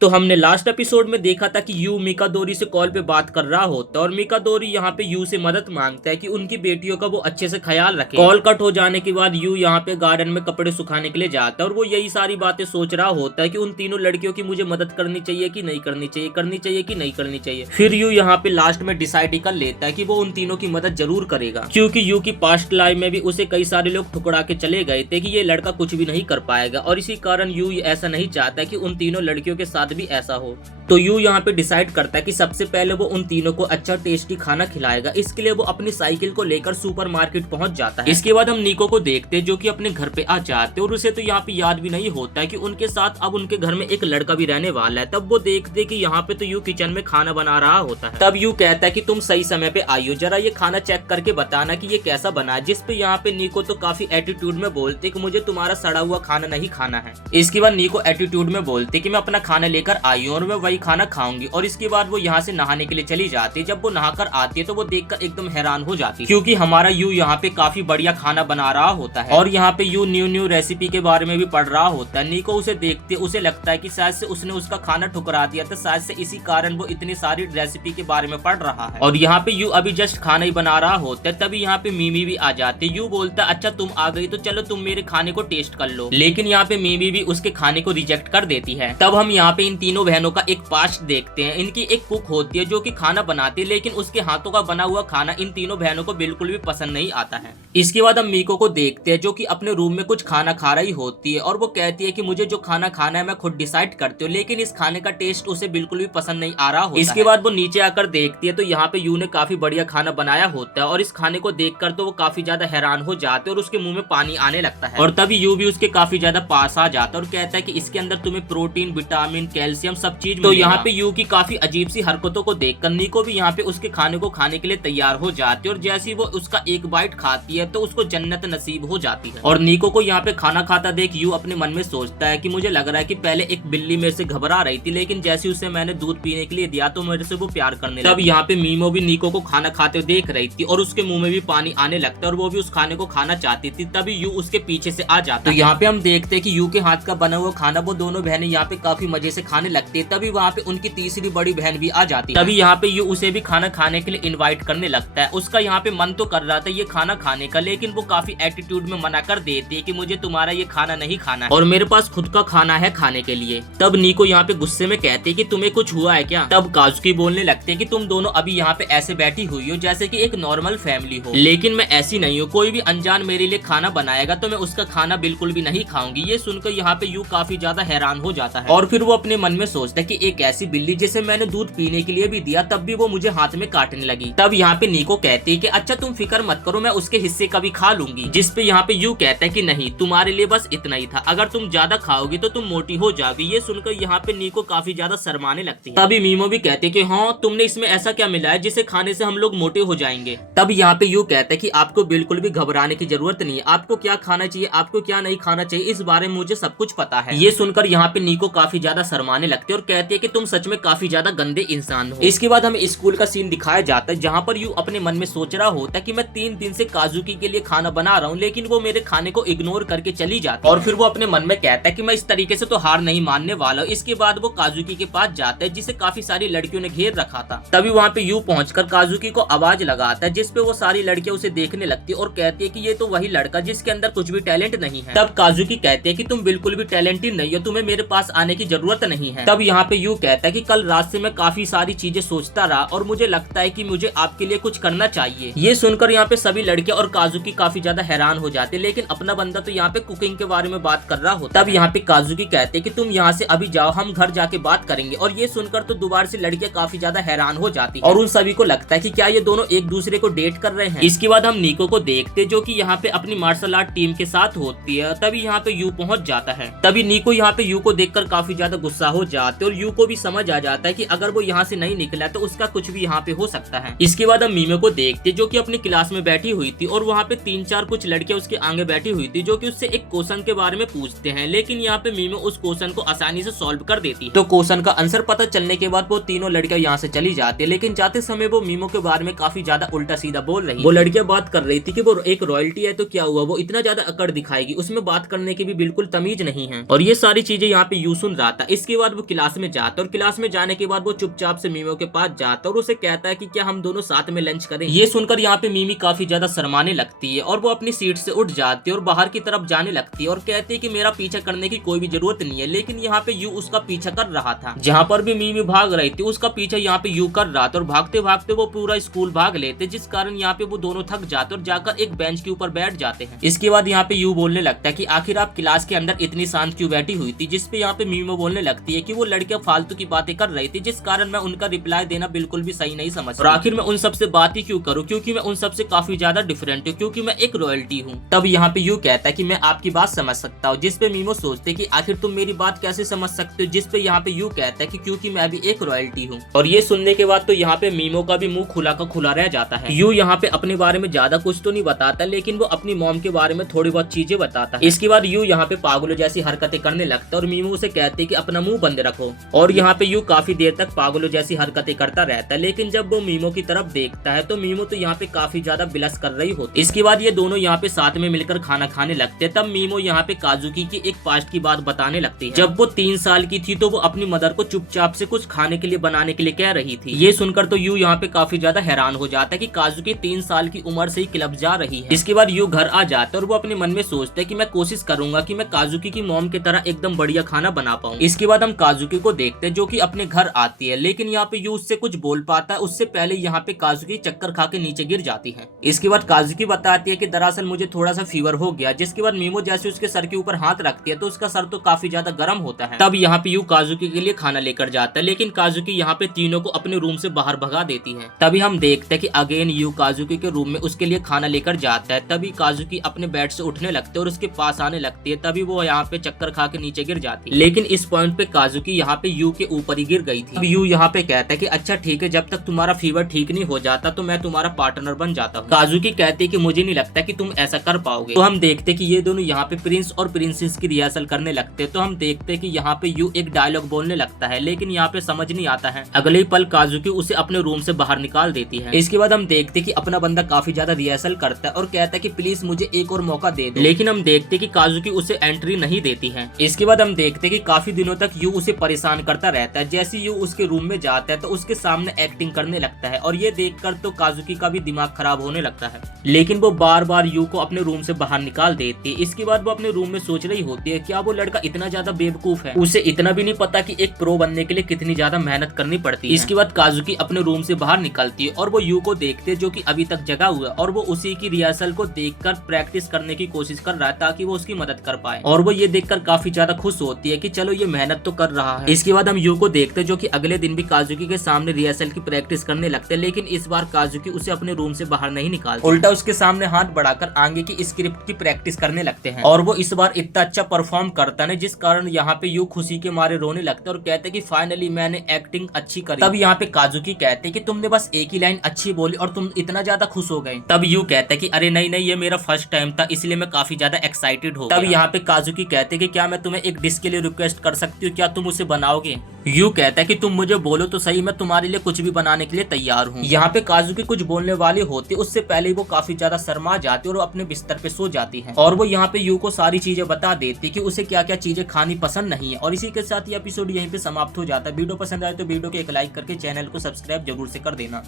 तो हमने last episode में देखा था कि यू मिकादोरी से कॉल पे बात कर रहा होता है और मिकादोरी यहाँ पे यू से मदद मांगता है कि उनकी बेटियों का वो अच्छे से ख्याल रखे। कॉल कट हो जाने के बाद यू यहाँ पे गार्डन में कपड़े सुखाने के लिए जाता है और वो यही सारी बातें सोच रहा होता है कि उन तीनों लड़कियों की मुझे मदद करनी चाहिए कि नहीं करनी चाहिए, करनी चाहिए कि नहीं करनी चाहिए। फिर यू यहाँ पे लास्ट में डिसाइड ही कर लेता है कि वो उन तीनों की मदद जरूर करेगा, क्योंकि यू की पास्ट लाइफ में भी उसे कई सारे लोग ठुकरा के चले गए थे कि ये लड़का कुछ भी नहीं कर पाएगा और इसी कारण यू ऐसा नहीं चाहता कि उन तीनों लड़कियों के साथ भी ऐसा हो। तो यू यहाँ पे डिसाइड करता है कि सबसे पहले वो उन तीनों को अच्छा टेस्टी खाना खिलाएगा। इसके लिए वो अपनी साइकिल को लेकर सुपरमार्केट पहुंच जाता है। इसके बाद हम निको को देखते हैं जो कि अपने घर पे आ जाते और उसे तो यहाँ पे याद भी नहीं होता है कि उनके साथ अब उनके घर में एक लड़का भी रहने वाला है। तब वो देखते कि यहाँ पे तो यू किचन में खाना बना रहा होता है। तब यू कहता है कि तुम सही समय पे आई हो, जरा ये खाना चेक करके बताना कि ये कैसा बना है। जिसपे यहाँ पे निको तो काफी एटीट्यूड में बोलते कि मुझे तुम्हारा सड़ा हुआ खाना नहीं खाना है। इसके बाद निको एटीट्यूड में बोलते कि मैं अपना खाना लेकर आई हूँ और मैं वही खाना खाऊंगी। और इसके बाद वो यहाँ से नहाने के लिए चली जाती है। जब वो नहाकर आती है तो वो देखकर एकदम हैरान हो जाती है, क्योंकि हमारा यू यहाँ पे काफी बढ़िया खाना बना रहा होता है और यहाँ पे यू न्यू रेसिपी के बारे में भी पढ़ रहा होता है। निको उसे देखते उसे लगता है कि शायद से उसने उसका खाना ठुकरा दिया था, शायद से इसी कारण वो इतनी सारी रेसिपी के बारे में पढ़ रहा है। और यहाँ पे यू अभी जस्ट खाना ही बना रहा होता है। तभी यहाँ पे मीमी भी आ जाती है। यू बोलता है अच्छा तुम आ गई तो चलो तुम मेरे खाने को टेस्ट कर लो, लेकिन यहाँ पे मीमी भी उसके खाने को रिजेक्ट कर देती है। तब हम यहाँ पे इन तीनों बहनों का एक पास्ट देखते हैं। इनकी एक कुक होती है जो कि खाना बनाती है, लेकिन उसके हाथों का बना हुआ खाना इन तीनों बहनों को बिल्कुल भी पसंद नहीं आता है। इसके बाद हम मीको को देखते हैं जो कि अपने रूम में कुछ खाना खा रही होती है और वो कहती है कि मुझे जो खाना खाना है मैं खुद डिसाइड करती हूँ, लेकिन इस खाने का टेस्ट उसे बिल्कुल भी पसंद नहीं आ रहा होता। इसके बाद वो नीचे आकर देखती है तो यहाँ पे यू ने काफी बढ़िया खाना बनाया होता है और इस खाने को देखकर तो वो काफी ज्यादा हैरान हो जाते हैं और उसके मुंह में पानी आने लगता है। और तभी यू भी उसके काफी ज्यादा पास आ जाता है और कहता है कि इसके अंदर तुम्हें प्रोटीन, विटामिन, कैल्शियम सब चीज। तो यहाँ पे यू की काफी अजीब सी हरकतों को देखकर निको भी यहाँ पे उसके खाने को खाने के लिए तैयार हो जाती है और जैसे ही वो उसका एक बाइट खाती है तो उसको जन्नत नसीब हो जाती है। और निको को यहाँ पे खाना खाता देख यू अपने मन में सोचता है कि मुझे लग रहा है कि पहले एक बिल्ली मेरे से घबरा रही थी, लेकिन जैसे उसे मैंने दूध पीने के लिए दिया तो मेरे से वो प्यार करने लगी। तब यहाँ पे मीमो भी निको को खाना खाते देख रही थी और उसके मुंह में भी पानी आने लगता है और वो भी उस खाने को खाना चाहती थी। तभी यू उसके पीछे से आ जाता है। तो यहाँ पे हम देखते हैं कि यू के हाथ का बना हुआ खाना वो दोनों बहनें यहाँ पे काफी मजे से खाने लगती है। तभी वहाँ पे उनकी तीसरी बड़ी बहन भी आ जाती है। तभी यहाँ पे यू उसे भी खाना खाने के लिए इनवाइट करने लगता है। उसका यहाँ पे मन तो कर रहा था ये खाना खाने का, लेकिन वो काफी एटीट्यूड में मना कर देती है कि मुझे तुम्हारा ये खाना नहीं खाना है और मेरे पास खुद का खाना है खाने के लिए। तब निको यहाँ पे गुस्से में कहती है कि तुम्हें कुछ हुआ है क्या। तब काजुकी बोलने लगते हैं कि तुम दोनों अभी यहाँ पे ऐसे बैठी हुई हो जैसे कि एक नॉर्मल फैमिली हो, लेकिन मैं ऐसी नहीं हूँ। कोई भी अनजान मेरे लिए खाना बनाएगा तो मैं उसका खाना बिल्कुल भी नहीं खाऊंगी। ये सुनकर यहाँ पे यू काफी ज्यादा हैरान हो जाता है और फिर वो अपने मन में सोचता है कि एक ऐसी बिल्ली जिसे मैंने दूध पीने के लिए भी दिया तब भी वो मुझे हाथ में काटने लगी। तब यहाँ पे निको कहती है कि अच्छा तुम फिक्र मत करो, मैं उसके हिस्से का भी खा लूंगी। जिस पे यहाँ पे यू कहता है कि नहीं, तुम्हारे लिए बस इतना ही था, अगर तुम ज्यादा खाओगी तो तुम मोटी हो जाओगी। ये सुनकर यहाँ पे निको काफी ज्यादा शर्माने लगती है। तभी मीमो भी कहते हैं कि हाँ तुमने इसमें ऐसा क्या मिला है जिसे खाने से हम लोग मोटे हो जाएंगे। तब यहाँ पे यू कहता है कि आपको बिल्कुल भी घबराने की जरूरत नहीं है, आपको क्या खाना चाहिए आपको क्या नहीं खाना चाहिए इस बारे में मुझे सब कुछ पता है। ये सुनकर यहाँ पे निको काफी ज्यादा शर्माने लगते है और कहती है कि तुम सच में काफी ज्यादा गंदे इंसान हो। इसके बाद हमें स्कूल का सीन दिखाया जाता है जहाँ पर यू अपने मन में सोच रहा होता है कि मैं 3 दिन से काजुकी के लिए खाना बना रहा हूँ, लेकिन वो मेरे खाने को इग्नोर करके चली जाती है। और फिर वो अपने मन में कहता है कि मैं इस तरीके से तो हार नहीं मानने वाला हूँ। इसके बाद वो काजुकी के पास जाता है जिसे काफी सारी लड़कियों ने घेर रखा था। तभी वहाँ पे यू पहुंचकर काजुकी को आवाज लगाता है, जिसपे वो सारी लड़कियां उसे देखने लगती है और कहती है कि ये तो वही लड़का जिसके अंदर कुछ भी टैलेंट नहीं है। तब काजुकी कहते हैं कि तुम बिल्कुल भी टैलेंटेड नहीं हो, तुम्हें मेरे पास आने की जरूरत नहीं है। तब यहाँ पे यू कहता है कि कल रात से मैं काफी सारी चीजें सोचता रहा और मुझे लगता है कि मुझे आपके लिए कुछ करना चाहिए। ये सुनकर यहाँ पे सभी लड़के और काजुकी काफी ज्यादा हैरान हो जाते, लेकिन अपना बंदा तो यहाँ पे कुकिंग के बारे में बात कर रहा होता है। तब यहाँ पे काजुकी कहते हैं कि तुम यहाँ से अभी जाओ, हम घर जाके बात करेंगे। और ये सुनकर तो दोबारा से लड़कियां काफी ज्यादा हैरान हो जाती और उन सभी को लगता है कि क्या ये दोनों एक दूसरे को डेट कर रहे हैं। इसके बाद हम निको को देखते जो कि यहाँ पे अपनी मार्शल आर्ट टीम के साथ होती है। तभी यहाँ पे यू पहुंच जाता है। तभी निको यहाँ पे यू को देखकर काफी ज्यादा गुस्सा हो जाते और यू को भी समझ आ जाता है कि अगर वो यहाँ से नहीं निकला तो उसका कुछ भी यहाँ पे हो सकता है। इसके बाद हम मीमो को देखते जो कि अपनी क्लास में बैठी हुई थी और वहाँ पे 3-4 कुछ लड़कियां उसके आगे बैठी हुई थी जो कि उससे एक क्वेश्चन के बारे में पूछते हैं, लेकिन यहाँ पे मीमो उस क्वेश्चन को आसानी से सॉल्व कर देती है। तो क्वेश्चन का आंसर पता चलने के बाद वो तीनों लड़कियां यहाँ से चली जाती है, लेकिन जाते समय वो मीमो के बारे में काफी ज्यादा उल्टा सीधा बोल रही है। वो लड़कियां बात कर रही थी कि वो एक रॉयल्टी है तो क्या हुआ, वो इतना ज्यादा अकड़ दिखाएगी, उसमें बात करने की भी बिल्कुल तमीज नहीं है। और ये सारी चीजें यहाँ पे यू सुन रहा था। इसके बाद वो क्लास में जाता जाता और क्लास में जाने के बाद वो चुपचाप से मीमो के पास जाता और उसे कहता है कि क्या हम दोनों साथ में लंच करें। ये सुनकर यहाँ पे मीमी काफी ज्यादा शर्माने लगती है और वो अपनी सीट से उठ जाती है और बाहर की तरफ जाने लगती है और कहती है कि मेरा पीछा करने की कोई भी जरूरत नहीं है। लेकिन यहाँ पे यू उसका पीछा कर रहा था। जहाँ पर भी मीमी भाग रही थी उसका पीछा यहाँ पे यू कर रहा था और भागते भागते वो पूरा स्कूल भाग लेते, जिस कारण यहाँ पे वो दोनों थक जाते और जाकर एक बेंच के ऊपर बैठ जाते हैं। इसके बाद यहाँ पे यू बोलने लगता है कि आखिर आप क्लास के अंदर इतनी शांत क्यों बैठी हुई थी, जिसपे यहाँ पे मीमो बोलने लगती है कि वो लड़कियां फालतू की बातें कर रही थी, जिस कारण मैं उनका रिप्लाई देना बिल्कुल भी सही नहीं समझ और आखिर मैं उन सबसे बात ही क्यों करूं, क्योंकि मैं उन सबसे काफी ज्यादा डिफरेंट हूँ, क्योंकि मैं एक रॉयल्टी हूँ। तब यहाँ पे यू कहता है कि मैं आपकी बात समझ सकता हूँ, जिसपे मीमो सोचते कि आखिर तुम मेरी बात कैसे समझ सकते हो, जिसपे यहाँ पे यू कहता है कि क्योंकि मैं भी एक रॉयल्टी हूँ। और ये सुनने के बाद तो यहाँ पे मीमो का भी मुंह खुला का खुला रह जाता है। यू यहाँ पे अपने बारे में ज्यादा कुछ तो नहीं बताता, लेकिन वो अपनी मॉम के बारे में थोड़ी बहुत चीजें बताता है। इसके बाद यू यहाँ पे पागलों जैसी हरकतें करने लगता है और मीमो उसे कहते हैं कि अपना मुंह बंद रखो। और यहाँ पे यू काफी देर तक पागलों जैसी हरकतें करता रहता है, लेकिन जब वो मीमो की तरफ देखता है तो मीमो तो यहाँ पे काफी ज्यादा बिलस कर रही होती है। इसके बाद ये दोनों यहाँ पे साथ में मिलकर खाना खाने लगते हैं। तब मीमो यहाँ पे काजुकी की एक पास्ट की बात बताने लगती है। जब वो 3 साल की थी तो वो अपनी मदर को चुपचाप से कुछ खाने के लिए बनाने के लिए कह रही थी। ये सुनकर तो यू यहाँ पे काफी ज्यादा हैरान हो जाता है कि काजुकी 3 साल की उम्र से ही क्लब जा रही है। इसके बाद यू घर आ जाता है और वो अपने मन में सोचता है कि मैं कोशिश करूंगा कि मैं काजुकी की मॉम की तरह एकदम बढ़िया खाना बना पाऊं। इसके बाद हम काजुकी को देखते हैं जो कि अपने घर आती है, लेकिन यहाँ पे यू उससे कुछ बोल पाता है उससे पहले यहाँ पे काजुकी चक्कर खा के नीचे गिर जाती है। इसके बाद काजुकी बताती है कि दरअसल मुझे थोड़ा सा फीवर हो गया, जिसके बाद मीमो जैसे उसके सर के ऊपर हाथ रखती है तो उसका सर तो काफी ज्यादा गर्म होता है। तब यहाँ पे यू काजुकी के लिए खाना लेकर जाता है, लेकिन काजुकी यहाँ पे तीनों को अपने रूम से बाहर भगा देती है। तभी हम देखते हैं कि अगेन यू काजुकी के रूम में उसके लिए खाना लेकर जाता है। तभी काजुकी अपने बेड से उठने लगते है और उसके पास आने लगती है। तभी वो यहाँ पे चक्कर खा के नीचे गिर जाती है, लेकिन इस पॉइंट पे काजुकी यहाँ पे यू के ऊपर ही गिर गई थी। अब यू यहाँ पे कहता है कि अच्छा ठीक है, जब तक तुम्हारा फीवर ठीक नहीं हो जाता तो मैं तुम्हारा पार्टनर बन जाता हूँ। काजुकी कहती है कि मुझे नहीं लगता कि तुम ऐसा कर पाओगे। तो हम देखते कि ये दोनों यहाँ पे प्रिंस और प्रिंसेस की रिहर्सल करने लगते हैं। तो हम देखते कि यहाँ पे यू एक डायलॉग बोलने लगता है, लेकिन यहाँ पे समझ नहीं आता है। अगले पल काजुकी उसे अपने रूम से बाहर निकाल देती है। इसके बाद हम देखते कि अपना बंदा काफी ज्यादा रिहर्सल करता है और कहता है कि प्लीज मुझे एक और मौका दे दो, लेकिन हम देखते कि काजुकी उसे एंट्री नहीं देती है। इसके बाद हम देखते कि काफी दिनों तक यू उसे परेशान करता रहता है। जैसे यू उसके रूम में जाता है तो उसके सामने एक्टिंग करने लगता है और ये देखकर तो काजुकी का भी दिमाग खराब होने लगता है, लेकिन वो बार बार यू को अपने रूम से बाहर निकाल देती है। इसके बाद वो अपने रूम में सोच रही होती है क्या वो लड़का इतना ज्यादा बेवकूफ है, उसे इतना भी नहीं पता कि एक प्रो बनने के लिए कितनी ज्यादा मेहनत करनी पड़ती है। इसके बाद काजुकी अपने रूम से बाहर निकलती है और वो यू को देखते जो कि अभी तक जगा हुआ है और वो उसी की रिहर्सल को देखकर प्रैक्टिस करने की कोशिश कर रहा है ताकि वो उसकी मदद कर पाए। और वो ये देखकर काफी ज्यादा खुश होती है कि चलो ये मेहनत तो कर रहा है। इसके बाद हम यू को देखते जो कि अगले दिन भी काजुकी के सामने रिहर्सल की प्रैक्टिस करने लगते हैं, लेकिन इस बार काजुकी उसे अपने रूम से बाहर नहीं निकालती, उल्टा उसके सामने हाथ बढ़ाकर आगे की स्क्रिप्ट की प्रैक्टिस करने लगते हैं। और वो इस बार इतना अच्छा परफॉर्म करता है जिस कारण यहाँ पे यू खुशी के मारे रोने लगते हैं और कहते कि फाइनली मैंने एक्टिंग अच्छी करी। तब यहाँ पे काजुकी कहते कि तुमने बस एक ही लाइन अच्छी बोली और तुम इतना ज्यादा खुश हो गए। तब यू कहते कि अरे नहीं नहीं, ये मेरा फर्स्ट टाइम था इसलिए मैं काफी ज्यादा एक्साइटेड हो गया। तब यहाँ पे काजुकी कहते कि क्या मैं तुम्हें एक डिश के लिए रिक्वेस्ट कर सकती हूँ, क्या तुम उसे बनाओगे। यू कहता है कि तुम मुझे बोलो तो सही, मैं तुम्हारे लिए कुछ भी बनाने के लिए तैयार हूँ। यहाँ पे काजुकी कुछ बोलने वाली होती है उससे पहले वो काफी ज्यादा शर्मा जाती है और अपने बिस्तर पे सो जाती है। और वो यहाँ पे यू को सारी चीजें बता देती कि उसे क्या क्या चीजें खानी पसंद नहीं है। और इसी के साथ ये एपिसोड यहीं पे समाप्त हो जाता है। वीडियो पसंद आए तो वीडियो को एक लाइक करके चैनल को सब्सक्राइब जरूर से कर देना।